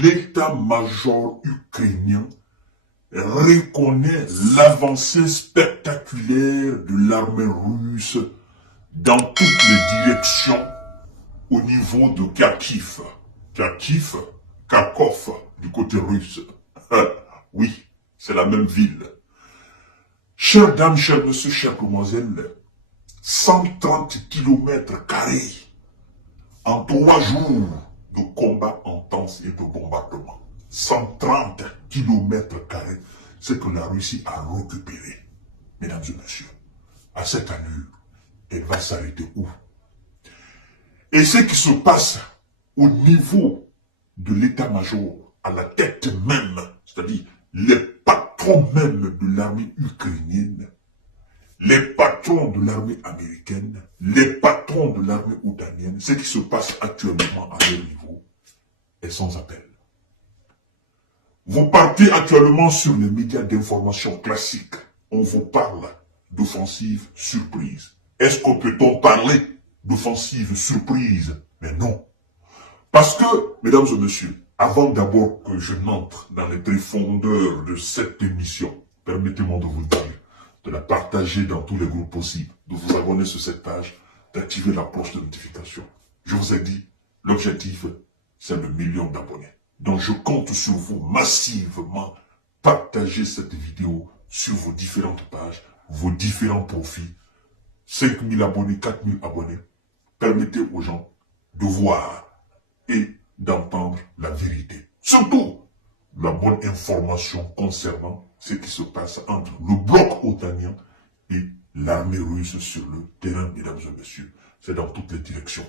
l'état-major ukrainien reconnaît l'avancée spectaculaire de l'armée russe dans toutes les directions au niveau de Kharkiv. Kharkov, du côté russe. Oui, c'est la même ville. Chères dames, chers messieurs, chères demoiselles, 130 km² en 3 jours de combat intense et de bombardement. 130 km², c'est que la Russie a récupéré. Mesdames et messieurs, à cette allure, elle va s'arrêter où? Et ce qui se passe au niveau de l'état-major, à la tête même, c'est-à-dire les patrons même de l'armée ukrainienne, les patrons de l'armée américaine, les patrons de l'armée oudanienne, ce qui se passe actuellement à leur niveau est sans appel. Vous partez actuellement sur les médias d'information classiques. On vous parle d'offensive surprise. Est-ce qu'on peut-on parler d'offensive surprise? Mais non. Parce que, mesdames et messieurs, avant d'abord que je n'entre dans les profondeurs de cette émission, permettez-moi de vous dire, de la partager dans tous les groupes possibles, de vous abonner sur cette page, d'activer la cloche de notification. Je vous ai dit, l'objectif, c'est le 1 million d'abonnés. Donc je compte sur vous massivement, partager cette vidéo sur vos différentes pages, vos différents profils, 5 000 abonnés, 4 000 abonnés. Permettez aux gens de voir et d'entendre la vérité. Surtout, la bonne information concernant ce qui se passe entre le bloc otanien et l'armée russe sur le terrain, mesdames et messieurs. C'est dans toutes les directions.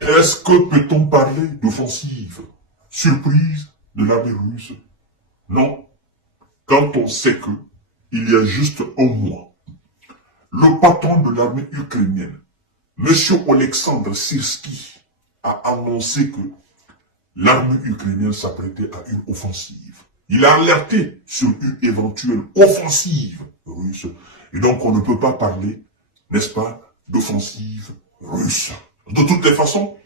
Est-ce que peut-on parler d'offensive surprise de l'armée russe? Non. Quand on sait que, il y a juste un mois, le patron de l'armée ukrainienne, M. Oleksandr Syrski, a annoncé que l'armée ukrainienne s'apprêtait à une offensive. Il a alerté sur une éventuelle offensive russe. Et donc on ne peut pas parler, n'est-ce pas, d'offensive russe. De toutes les façons,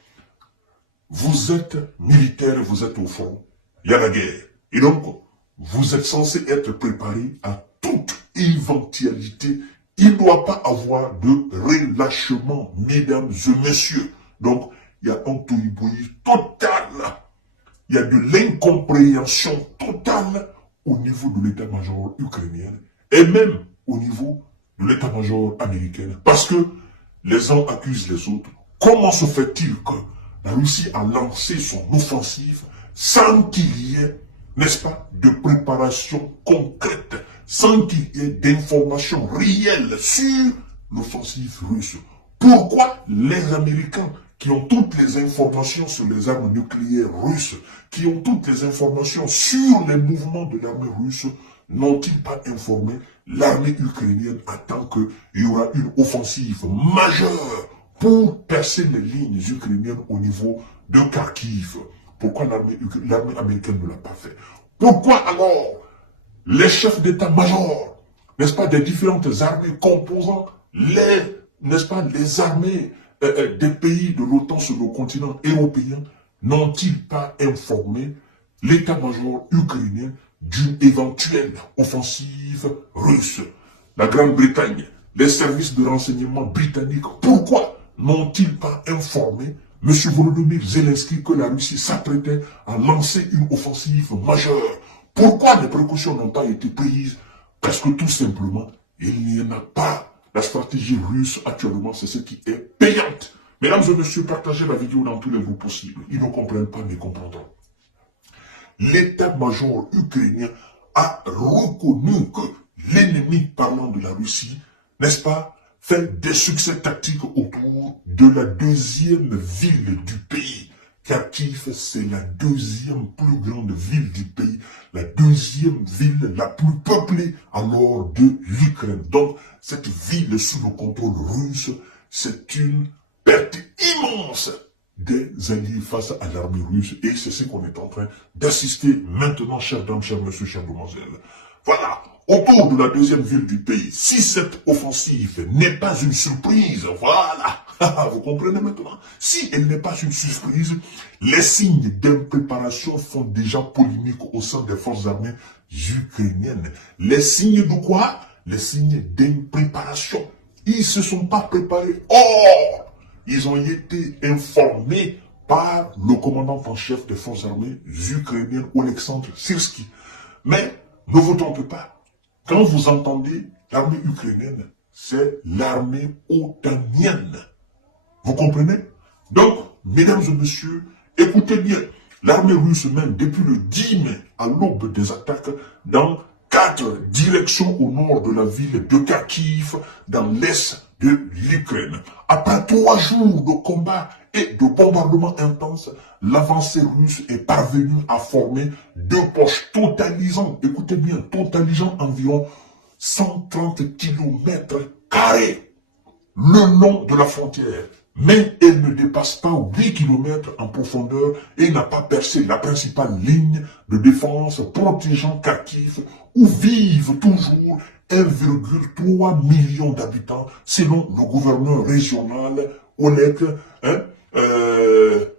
vous êtes militaire, vous êtes au front, il y a la guerre. Et donc, vous êtes censé être préparé à toute éventualité. Il ne doit pas avoir de relâchement, mesdames et messieurs. Donc, il y a un tohubohu total. Il y a de l'incompréhension totale au niveau de l'état-major ukrainien et même au niveau de l'état-major américain. Parce que les uns accusent les autres. Comment se fait-il que la Russie a lancé son offensive sans qu'il y ait, n'est-ce pas, de préparation concrète, sans qu'il y ait d'informations réelles sur l'offensive russe? Pourquoi les Américains, qui ont toutes les informations sur les armes nucléaires russes, qui ont toutes les informations sur les mouvements de l'armée russe, n'ont-ils pas informé l'armée ukrainienne en tant qu'il y aura une offensive majeure pour percer les lignes ukrainiennes au niveau de Kharkiv? Pourquoi l'armée américaine ne l'a pas fait? Pourquoi alors les chefs d'état-major, n'est-ce pas, des différentes armées composant les, n'est-ce pas, les armées des pays de l'OTAN sur le continent européen, n'ont-ils pas informé l'état-major ukrainien d'une éventuelle offensive russe? La Grande-Bretagne, les services de renseignement britanniques, pourquoi n'ont-ils pas informé M. Volodymyr Zelensky que la Russie s'apprêtait à lancer une offensive majeure? Pourquoi les précautions n'ont pas été prises? Parce que tout simplement, il n'y en a pas. La stratégie russe actuellement, c'est ce qui est payante. Mesdames et messieurs, partagez la vidéo dans tous les groupes possibles. Ils ne comprennent pas, mais comprendront. L'état-major ukrainien a reconnu que l'ennemi parlant de la Russie, n'est-ce pas, fait des succès tactiques autour de la deuxième ville du pays. Kharkiv, c'est la deuxième plus grande ville du pays, la deuxième ville la plus peuplée alors de l'Ukraine. Donc, cette ville sous le contrôle russe, c'est une perte immense des alliés face à l'armée russe. Et c'est ce qu'on est en train d'assister maintenant, chers dames, chers messieurs, chères demoiselles. Voilà, autour de la deuxième ville du pays, si cette offensive n'est pas une surprise, voilà, Vous comprenez maintenant? Si elle n'est pas une surprise, les signes d'impréparation font déjà polémique au sein des forces armées ukrainiennes. Les signes de quoi? Les signes d'impréparation. Ils ne se sont pas préparés. Or, ils ont été informés par le commandant en chef des forces armées ukrainiennes, Oleksandr Syrski. Mais ne vous trompez pas. Quand vous entendez l'armée ukrainienne, c'est l'armée otanienne. Vous comprenez? Donc, mesdames et messieurs, écoutez bien. L'armée russe mène depuis le 10 mai à l'aube des attaques dans 4 directions au nord de la ville de Kharkiv, dans l'est de l'Ukraine. Après 3 jours de combats et de bombardements intenses, l'avancée russe est parvenue à former 2 poches totalisant, écoutez bien, totalisant environ 130 km², le long de la frontière. Mais elle ne dépasse pas 8 km en profondeur et n'a pas percé la principale ligne de défense protégeant Kharkiv, où vivent toujours 1,3 million d'habitants, selon le gouverneur régional Oleg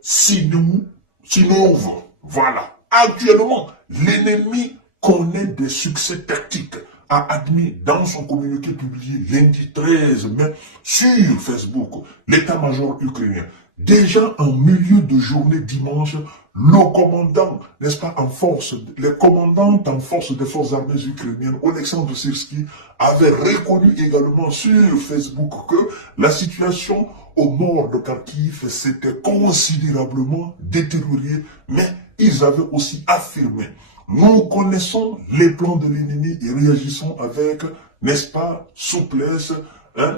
Sinov. Voilà. Actuellement, l'ennemi connaît des succès tactiques, a admis dans son communiqué publié lundi 13 mai sur Facebook l'état-major ukrainien. Déjà en milieu de journée dimanche, le commandant, n'est-ce pas, les commandants en force des forces armées ukrainiennes, Oleksandr Syrski, avait reconnu également sur Facebook que la situation au nord de Kharkiv s'était considérablement détériorée, mais ils avaient aussi affirmé: nous connaissons les plans de l'ennemi et réagissons avec, n'est-ce pas, souplesse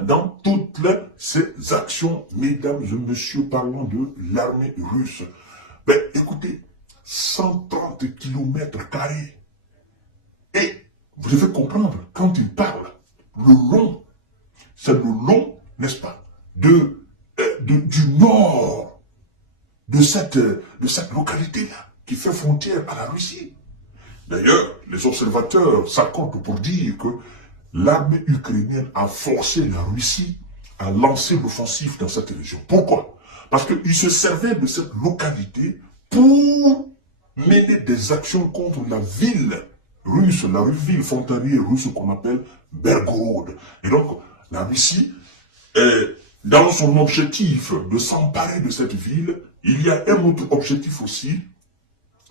dans toutes ces actions, mesdames et messieurs, parlant de l'armée russe. Ben, écoutez, 130 km². Et vous devez comprendre, quand il parle, le long, c'est le long, n'est-ce pas, du nord de cette localité-là, qui fait frontière à la Russie. D'ailleurs, les observateurs s'accordent pour dire que l'armée ukrainienne a forcé la Russie à lancer l'offensive dans cette région. Pourquoi? Parce qu'ils se servaient de cette localité pour mener des actions contre la ville russe, la ville frontalière russe qu'on appelle Belgorod. Et donc, la Russie, dans son objectif de s'emparer de cette ville, il y a un autre objectif aussi,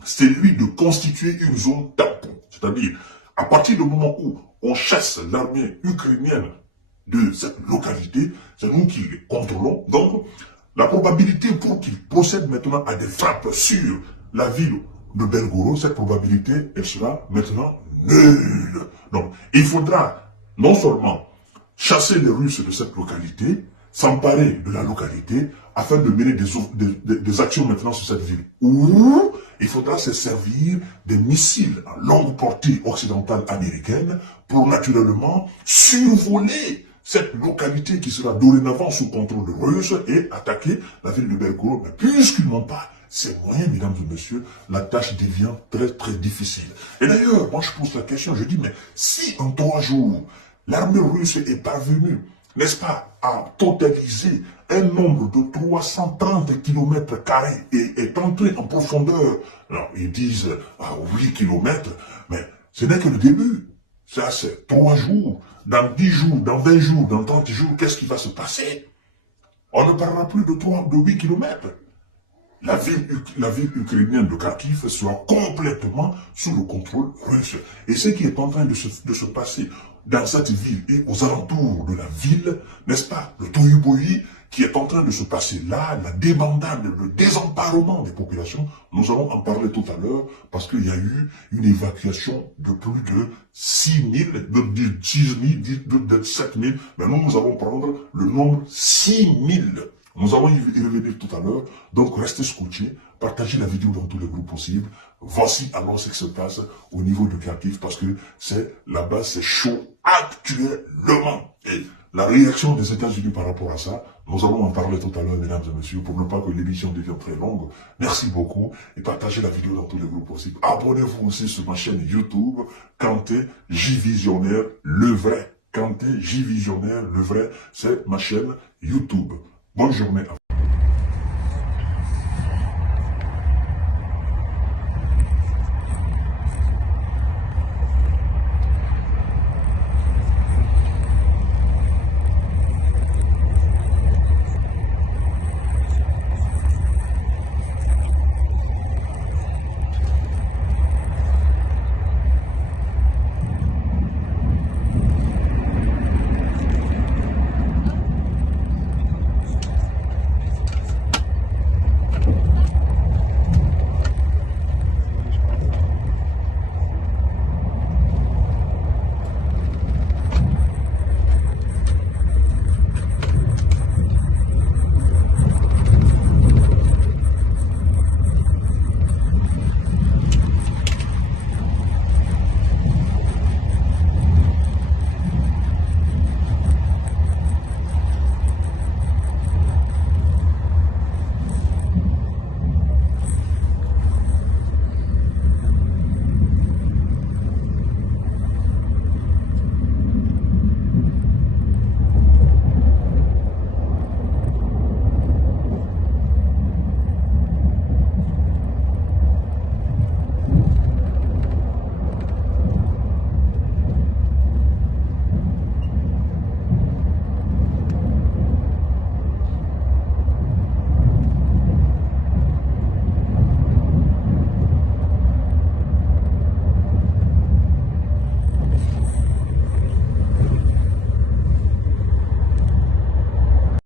c'est lui de constituer une zone tampon. C'est-à-dire, à partir du moment où on chasse l'armée ukrainienne de cette localité, c'est nous qui les contrôlons. Donc, la probabilité pour qu'ils procèdent maintenant à des frappes sur la ville de Belgorod, cette probabilité, elle sera maintenant nulle. Donc, il faudra non seulement chasser les Russes de cette localité, s'emparer de la localité, afin de mener des actions maintenant sur cette ville. Ou il faudra se servir des missiles à longue portée occidentale américaine pour naturellement survoler cette localité qui sera dorénavant sous contrôle russe et attaquer la ville de Belgorod. Mais puisqu'ils n'ont pas ces moyens, mesdames et messieurs, la tâche devient très très difficile. Et d'ailleurs, moi je pose la question, je dis, mais si en 3 jours, l'armée russe est parvenue, n'est-ce pas, à totaliser un nombre de 330 km² et est entré en profondeur, alors ils disent à 8 km, mais ce n'est que le début. Ça c'est 3 jours, dans 10 jours, dans 20 jours, dans 30 jours, qu'est-ce qui va se passer? On ne parlera plus de 8 km. La ville ukrainienne de Kharkiv sera complètement sous le contrôle russe. Et ce qui est en train de se passer dans cette ville et aux alentours de la ville, n'est-ce pas, le tohu-bohu qui est en train de se passer là, la débandade, le désemparement des populations, nous allons en parler tout à l'heure, parce qu'il y a eu une évacuation de plus de 6 000, de 6 000, de 7 000, mais nous allons prendre le nombre 6 000. Nous allons y revenir tout à l'heure, donc restez scotchés, partagez la vidéo dans tous les groupes possibles. Voici alors ce qui se passe au niveau de Kharkiv, parce que c'est là-bas, c'est chaud actuellement. Et la réaction des États-Unis par rapport à ça, nous allons en parler tout à l'heure, mesdames et messieurs, pour ne pas que l'émission devienne très longue. Merci beaucoup et partagez la vidéo dans tous les groupes possibles. Abonnez-vous aussi sur ma chaîne YouTube, Kanté J Visionnaire, le vrai. Kanté J Visionnaire, le vrai, c'est ma chaîne YouTube. Bonne journée à vous.